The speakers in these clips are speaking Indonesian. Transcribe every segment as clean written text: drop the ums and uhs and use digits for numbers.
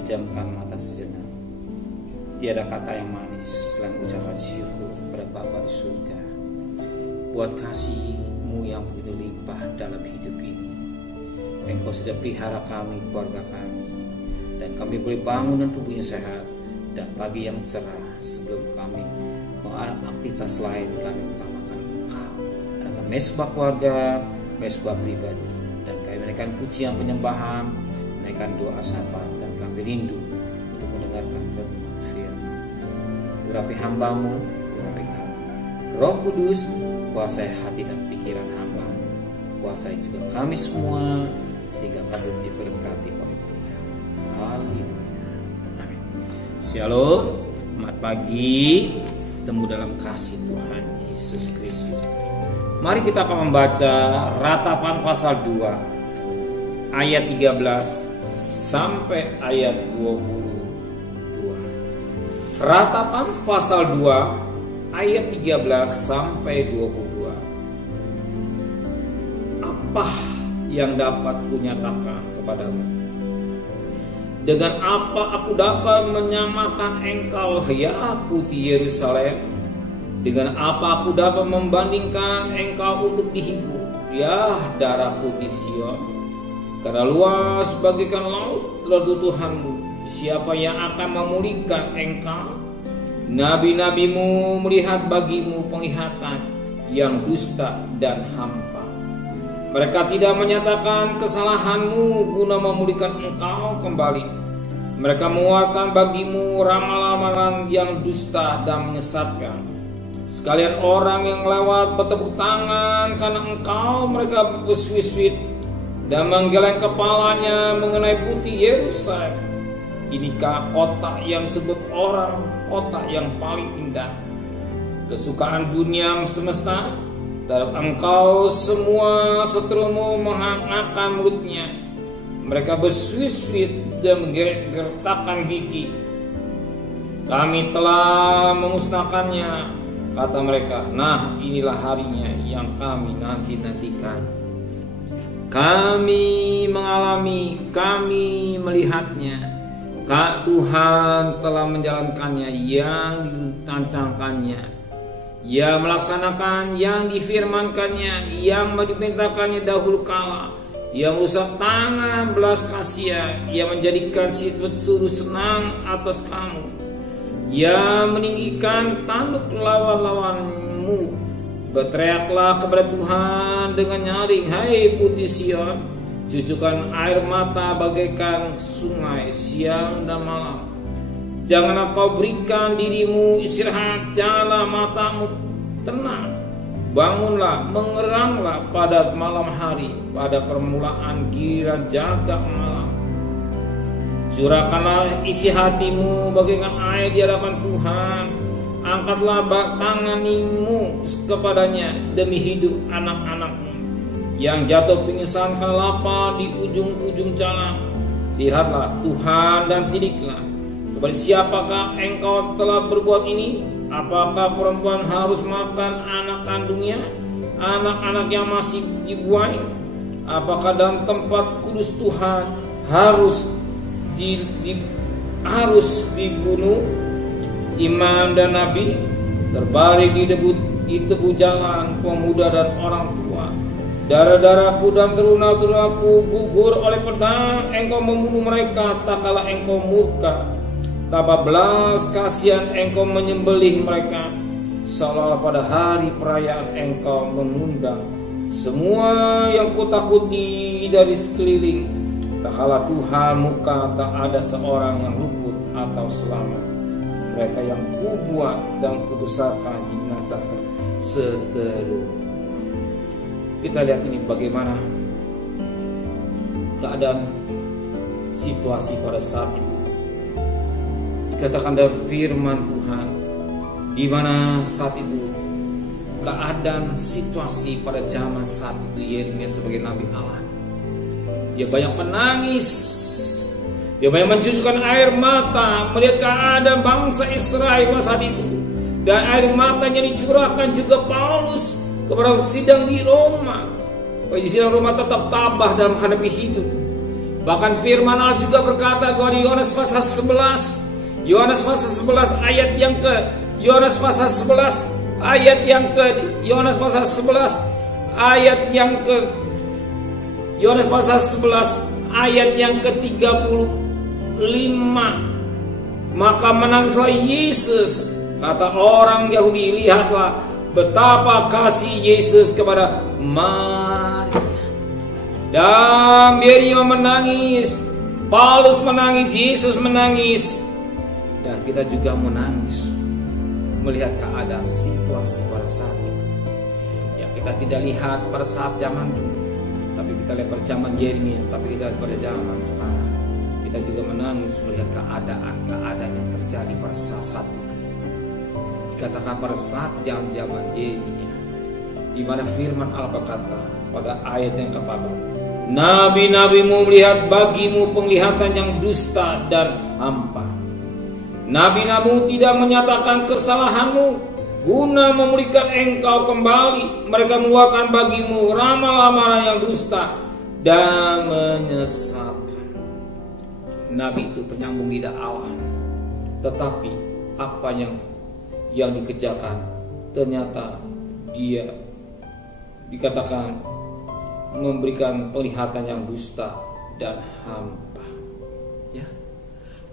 pejamkan mata sejenak. Tiada kata yang manis selain ucapan syukur kepada Bapa di surga buat kasih-Mu yang begitu limpah dalam hidup ini. Engkau sudah pelihara kami, keluarga kami, dan kami boleh bangun dan tubuhnya sehat dan pagi yang cerah. Sebelum kami aktivitas lain, kami utamakan Engkau. Adakan mesbah keluarga, mesbah pribadi, dan kami menaikkan pujian penyembahan, menaikkan doa syafaat, dan kami rindu untuk mendengarkan renungan firman. Urapi hamba-Mu, urapi kami. Roh Kudus, kuasai hati dan pikiran hamba-Mu, kuasai juga kami semua, sehingga kami diberkati oleh Tuhan. Haleluya. Amin. Shalom. Selamat pagi. Temu dalam kasih Tuhan Yesus Kristus. Mari kita akan membaca Ratapan pasal 2 ayat 13 sampai ayat 22. Ratapan pasal 2 ayat 13 sampai 22. Apa yang dapat kunyatakan kepadamu? Dengan apa aku dapat menyamakan engkau, ya putih Yerusalem? Dengan apa aku dapat membandingkan engkau untuk dihibur, ya darah putih Sion? Karena luas bagaikan laut runtuhanmu, siapa yang akan memulihkan engkau? Nabi-nabimu melihat bagimu penglihatan yang dusta dan hampa. Mereka tidak menyatakan kesalahanmu guna memulihkan engkau kembali. Mereka mengeluarkan bagimu ramalan-ramalan yang dusta dan menyesatkan. Sekalian orang yang lewat bertepuk tangan karena engkau, mereka bersuit-suit dan menggeleng kepalanya mengenai putih Yerusalem. Inikah kota yang disebut orang kota yang paling indah, kesukaan dunia semesta? Terhadap engkau semua seterumu mengangkat mulutnya. Mereka bersuit-suit dan menggertakkan gigi. Kami telah memusnahkannya, kata mereka. Nah, inilah harinya yang kami nanti-nantikan. Kami mengalami, kami melihatnya. Tuhan telah menjalankannya yang dirancangkannya. Ia melaksanakan yang difirmankannya, yang diperintahkannya dahulu kala. Ia merusak tangan belas kasihan, ia menjadikan si suruh senang atas kamu. Ia meninggikan tanduk lawan-lawanmu. Berteriaklah kepada Tuhan dengan nyaring, hai putih Sion. Cucukkan air mata bagaikan sungai siang dan malam. Janganlah kau berikan dirimu istirahat, janganlah matamu tenang. Bangunlah, mengeranglah pada malam hari, pada permulaan giliran jaga malam. Curahkanlah isi hatimu bagaikan air di hadapan Tuhan. Angkatlah tanganmu kepadanya demi hidup anak-anakmu yang jatuh pingsan karena lapar di ujung-ujung jalan. Lihatlah Tuhan dan tidiklah. Kepada siapakah engkau telah berbuat ini? Apakah perempuan harus makan anak kandungnya, anak-anak yang masih dibuai? Apakah dalam tempat kudus Tuhan harus dibunuh imam dan nabi? Terbaring di tebu jalan pemuda dan orang tua. Darah-darahku dan teruna-terunaku gugur oleh pedang. Engkau membunuh mereka tak kala engkau murka. Tanpa belas kasihan engkau menyembelih mereka. Seolah pada hari perayaan engkau mengundang semua yang kutakuti dari sekeliling. Tak kala Tuhan muka tak ada seorang yang luput atau selamat. Mereka yang kubuat dan kubesarkan dibinasakan seterusnya. Kita lihat ini bagaimana keadaan situasi pada saat itu. Dikatakan dalam firman Tuhan, di mana saat itu keadaan situasi pada zaman saat itu Yeremia sebagai nabi Allah, dia banyak menangis, dia banyak mencucurkan air mata melihat keadaan bangsa Israel pada saat itu, dan air matanya dicurahkan juga Paulus kepada sidang di Roma. Sidang Roma tetap tabah dalam menghadapi hidup. Bahkan firman Allah juga berkata bahwa di Yohanes pasal 11, Yohanes pasal 11 ayat yang ke Yohanes pasal 11 ayat yang ke Yohanes pasal 11 ayat yang ke Yohanes pasal 11 ayat yang ke-35. Maka menangislah Yesus, kata orang Yahudi, lihatlah betapa kasih Yesus kepada Maria. Dan Maria menangis, Paulus menangis, Yesus menangis, dan kita juga menangis melihat keadaan situasi pada saat itu. Ya, kita tidak lihat pada saat zaman dulu, tapi kita lihat pada zaman Yeremia, tapi kita lihat pada zaman sekarang. Kita juga menangis melihat keadaan yang terjadi pada saat itu. Dikatakan pada saat zaman Yeremia, di mana firman Allah berkata pada ayat yang ke-14, nabi-nabimu melihat bagimu penglihatan yang dusta dan hampa. Nabi-nabimu tidak menyatakan kesalahanmu guna memulihkan engkau kembali. Mereka mengeluarkan bagimu ramalan-ramalan yang dusta dan menyesatkan. Nabi itu penyambung lidah Allah, tetapi apa yang dikerjakan ternyata dia dikatakan memberikan penglihatan yang dusta dan hampa. Ya.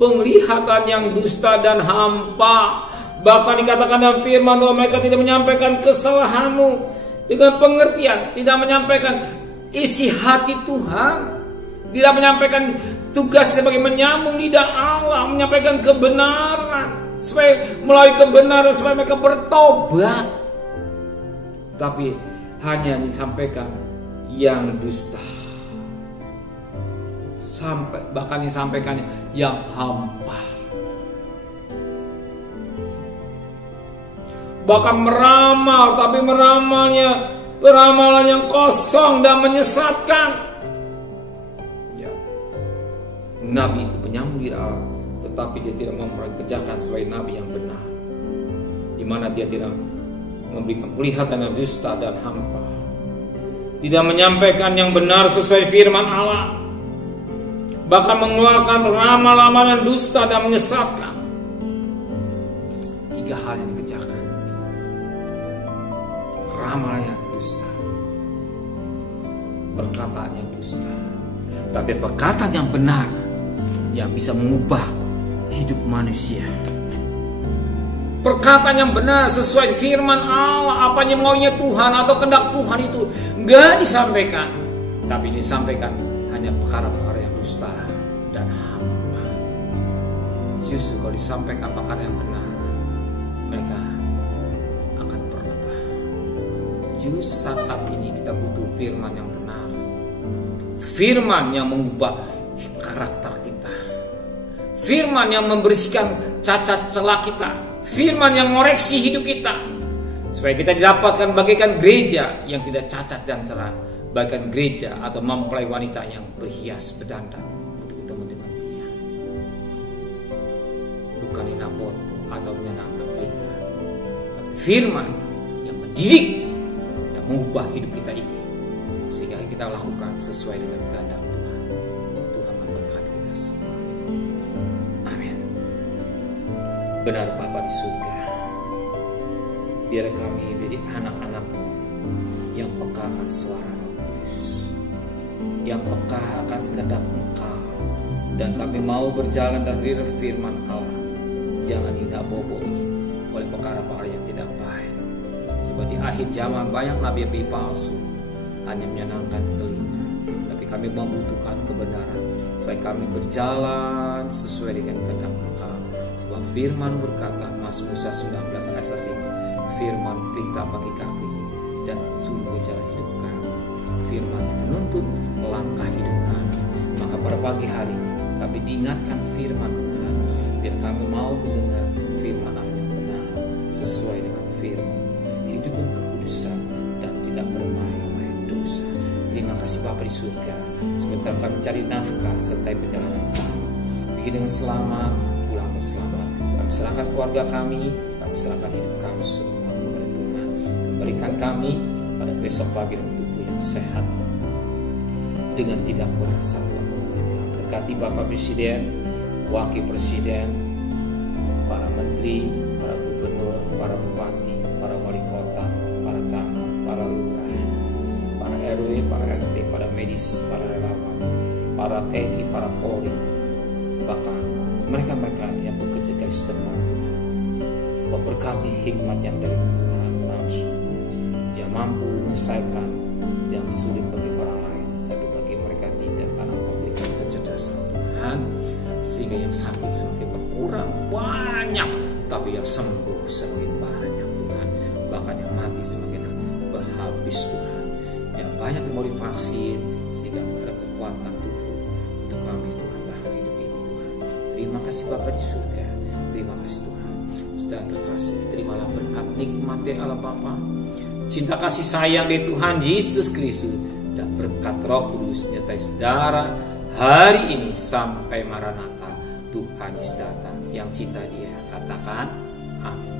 Penglihatan yang dusta dan hampa. Bahkan dikatakan dalam firman bahwa mereka tidak menyampaikan kesalahanmu dengan pengertian, tidak menyampaikan isi hati Tuhan, tidak menyampaikan tugas sebagai menyambung lidah Allah, menyampaikan kebenaran, supaya melalui kebenaran supaya mereka bertobat. Tapi hanya disampaikan yang dusta, bahkan disampaikan yang hampa, bahkan meramal, tapi peramalan yang kosong dan menyesatkan. Ya. Nabi itu penyambung lidah Allah, tetapi dia tidak memperkerjakan sebagai nabi yang benar, di mana dia tidak memberikan penglihatan yang dusta dan hampa, tidak menyampaikan yang benar sesuai firman Allah, bahkan mengeluarkan ramalan-ramalan dusta dan menyesatkan. 3 hal yang dikerjakan: ramalan yang dusta, perkataan yang dusta. Tapi perkataan yang benar yang bisa mengubah hidup manusia. Perkataan yang benar sesuai firman Allah, apa yang maunya Tuhan atau kehendak Tuhan itu enggak disampaikan, tapi disampaikan hanya perkara-perkara yang dusta dan hampa. Justru kalau disampaikan perkara yang benar, mereka akan berubah. Justru saat ini kita butuh firman yang benar, firman yang mengubah karakter kita, firman yang membersihkan cacat celah kita, firman yang mengoreksi hidup kita, supaya kita didapatkan bagaikan gereja yang tidak cacat dan celah, bagaikan gereja atau mempelai wanita yang berhias berdandan untuk bertemu dengan Dia, bukan inabot atau menyenangkan telinga, tapi firman yang mendidik, yang mengubah hidup kita ini, sehingga kita lakukan sesuai dengan kehendak Tuhan. Tuhan memberkati kita semua. Amin. Benar Bapa di surga, biar kami menjadi anak-anak-Mu yang peka akan suara Roh Kudus, yang peka akan kehendak Engkau, dan kami mau berjalan dari firman Allah. Jangan didaboboi oleh perkara-perkara yang tidak baik. Sebab di akhir zaman banyak nabi-nabi palsu, hanya menyenangkan telinga. Tapi kami membutuhkan kebenaran, supaya kami berjalan sesuai dengan kehendak Engkau. Sebab firman berkata, Mazmur 19 ayat 5, firman perintah bagi kaki dan sungguh jalan hidup kami. Firman menuntut langkah hidup kami. Maka pada pagi hari kami diingatkan firman Tuhan, biar kami mau mendengar firman Allah yang benar, sesuai dengan firman, hidup yang kekudusan dan tidak bermain-main dosa. Terima kasih Bapa di surga, sebentar kami cari nafkah serta perjalanan kami. Pergi dengan selamat, pulang dengan selamat. Kami serahkan keluarga kami serahkan hidup kami semua kepada Tuhan. Kembalikan kami pada besok pagi dengan tubuh yang sehat, dengan tidak kurang satu juga. Berkati Bapak Presiden, Wakil Presiden, para menteri, para gubernur, para bupati, para wali kota, para camat, para lurah, para RW, para RT, para medis, para relawan, para TNI, para Polri, bahkan mereka-mereka yang bekerja garis depan Tuhan. Kau berkati hikmat yang dari Tuhan langsung, yang mampu menyelesaikan yang sulit bagi orang lain, tapi bagi mereka tidak, karena Kau berikan kecerdasan Tuhan, sehingga yang sakit semakin berkurang banyak, tapi yang sembuh semakin banyak Tuhan, bahkan yang mati semakin berhabis Tuhan, yang banyak yang mau divaksin sehingga ada kekuatan tubuh untuk kami Tuhan dalam hidup ini Tuhan. Terima kasih Bapa di surga, terima kasih Tuhan, sudah terkasih, terimalah berkat nikmat dari Allah Bapa, cinta kasih sayang dari Tuhan Yesus Kristus, dan berkat Roh Kudus menyertai saudara hari ini sampai Maranatha. Tuhan Yesus datang. Yang cinta Dia katakan amin.